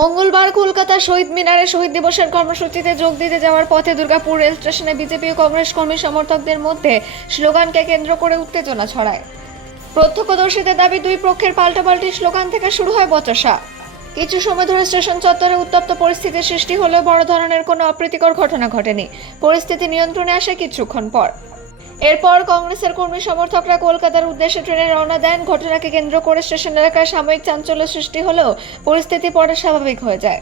মঙ্গলবার কলকাতার শহীদ মিনারে শহীদ দিবসের কর্মসূচিতে যোগ দিতে যাওয়ার পথে দুর্গাপুর রেল স্টেশনে বিজেপি ও কংগ্রেস কর্মী সমর্থকদের মধ্যে স্লোগানকে কেন্দ্র করে উত্তেজনা ছড়ায়। প্রত্যক্ষদর্শীদের দাবি, দুই পক্ষের পাল্টাপাল্টি স্লোগান থেকে শুরু হয় বচসা। কিছু সময় ধরে স্টেশন চত্বরে উত্তপ্ত পরিস্থিতির সৃষ্টি হলেও বড় ধরনের কোনো অপ্রীতিকর ঘটনা ঘটেনি। পরিস্থিতি নিয়ন্ত্রণে আসে কিছুক্ষণ পর। এরপর কংগ্রেসের কর্মী সমর্থকরা কলকাতার উদ্দেশ্যে ট্রেনে রওনা দেন। ঘটনাকে কেন্দ্র করে স্টেশন এলাকায় সাময়িক চাঞ্চল্য সৃষ্টি হলেও পরিস্থিতি পরে স্বাভাবিক হয়ে যায়।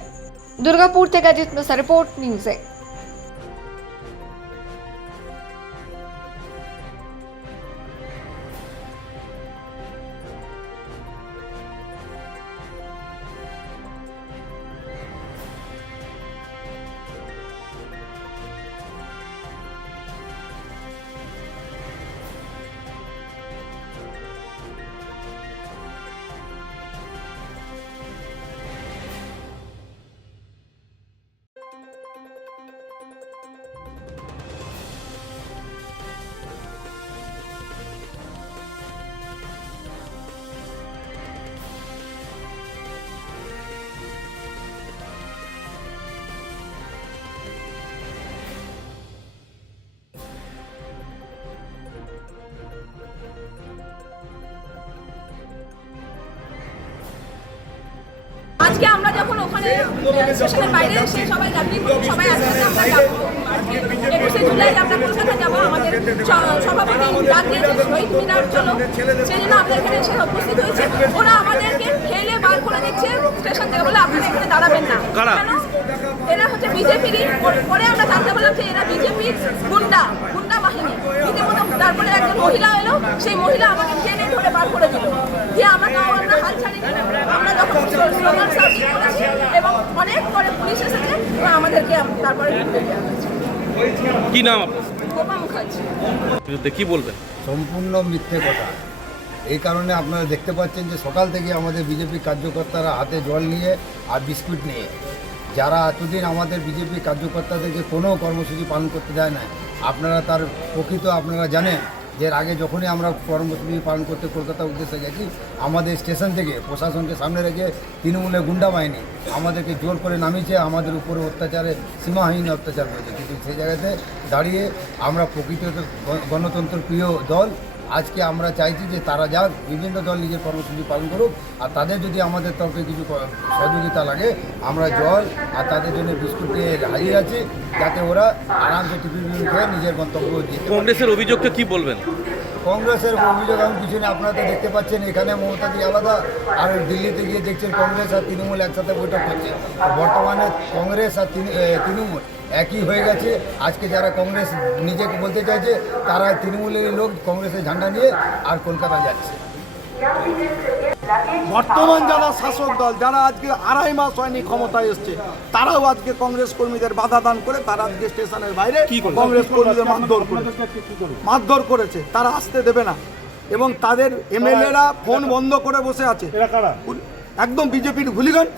দুর্গাপুর থেকে অজিত মেসা, রিপোর্ট নিউজে। আজকে আমরা যখন ওখানে স্টেশনের বাইরে এসে সবাই যাত্রী সবাই একসাথে আমরা যাবো 21শে জুলাই আমরা কলকাতা যাবো। আমাদের সভাপতি ডাক দিয়েছে শহীদ মিনার চলো, সেই জন্য আমরা এখানে এসে উপস্থিত হয়েছে। ওরা আমাদেরকে ঠেলে বার করে দিচ্ছে স্টেশন থেকে, বলে আপনারা এখানে দাঁড়াবেন না। কেন? এরা হচ্ছে বিজেপিরই। পরে আমরা জানতে পারলাম যে এরা বিজেপির গুন্ডা বাহিনী। রীতিমতো তারপরে একজন মহিলা এলো, সেই মহিলা আমাকে টেনে ধরে বার করে দিল। দিয়ে আমরা হাল ছাড়িনি। আমরা যখন স্লোগান সার্চ করেছি এবং অনেক পরে পুলিশ এসেছে আমাদেরকে তারপরে কি নাম আপনার? গোপা মুখার্জি। কি বলবেন? সম্পূর্ণ মিথ্যে কথা। এই কারণে আপনারা দেখতে পাচ্ছেন যে সকাল থেকে আমাদের বিজেপি কার্যকর্তারা হাতে জল নিয়ে আর বিস্কুট নিয়ে, যারা এতদিন আমাদের বিজেপি কার্যকর্তাদেরকে কোনো কর্মসূচি পালন করতে দেয় না, আপনারা তার প্রকৃত আপনারা জানেন যে এর আগে যখনই আমরা কর্মসূচি পালন করতে কলকাতার উদ্দেশ্যে গেছি, আমাদের স্টেশন থেকে প্রশাসনকে সামনে রেখে তৃণমূলের গুন্ডা বাহিনী আমাদেরকে জোর করে নামিয়েছে, আমাদের উপরে অত্যাচারে সীমাহীন অত্যাচার করেছে। কিন্তু সেই জায়গাতে দাঁড়িয়ে আমরা প্রকৃত গণতন্ত্র প্রিয় দল, আজকে আমরা চাইছি যে তারা যাক, বিভিন্ন দল নিজের কর্মসূচি পালন করুক, আর তাদের যদি আমাদের তরফে কিছু সহযোগিতা লাগে আমরা জল আর তাদের জন্য বিস্কুট নিয়ে হাজির আছি, যাতে ওরা আরামসে টিফিন খেয়ে নিজের গন্তব্য যেতে। কংগ্রেসের অভিযোগকে কি বলবেন? কংগ্রেসের অভিযোগ এমন কিছু নেই। আপনারা তো দেখতে পাচ্ছেন এখানে মমতাদি আলাদা, আর দিল্লিতে গিয়ে দেখছেন কংগ্রেস আর তৃণমূল একসাথে বৈঠক করছে। বর্তমানে কংগ্রেস আর তৃণমূল একই হয়ে গেছে। আজকে যারা কংগ্রেস নিজেকে বলতে চাইছে, তারা তৃণমূলের লোক কংগ্রেসের ঝান্ডা নিয়ে আর কলকাতা যাচ্ছে। বর্তমান যারা শাসক দল, যারা আজকে 2.5 মাস হয়নি ক্ষমতায় এসছে, তারাও আজকে কংগ্রেস কর্মীদের বাধা দান করে তারা আজকে স্টেশনের বাইরে কংগ্রেস কর্মীদের মারধর করেছে। তারা আসতে দেবে না এবং তাদের এমএলএরা ফোন বন্ধ করে বসে আছে। একদম বিজেপির হুলিগান।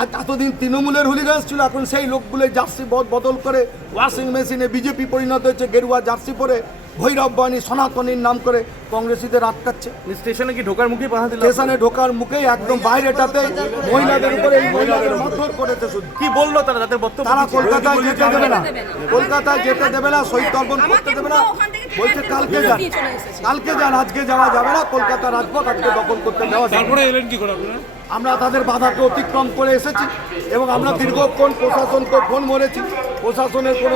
আর এতদিন তৃণমূলের হুলিগান ছিল, এখন সেই লোকগুলো জার্সি বদল করে ওয়াশিং মেশিনে বিজেপি পরিণত হয়েছে, গেরুয়া জার্সি পরে ভৈরব বাহিনী সনাতনীর নাম করে কংগ্রেসীদের আটকাচ্ছে। স্টেশনে কি ঢোকার মুখে বাধা দিল? স্টেশনে ঢোকার মুখেই একদম বাইরেটাতে মহিলাদের উপরে এই মহিলাদের মারধর করেছে। শুধু কি বললো তারা? তাদের বক্তব্য তারা কলকাতায় যেতে দেবে না, কলকাতায় যেতে দেবে না, শহীদ তর্পণ করতে দেবে না। বলছে কালকে যান, আজকে যাওয়া যাবে না। কলকাতা রাজপথ আজকে দখল করতে দেওয়া যাবে না। আমরা তাদের বাধাকে অতিক্রম করে এসেছি এবং আমরা দীর্ঘক্ষণ প্রশাসনকে ফোন করেছি। প্রশাসনের কোনো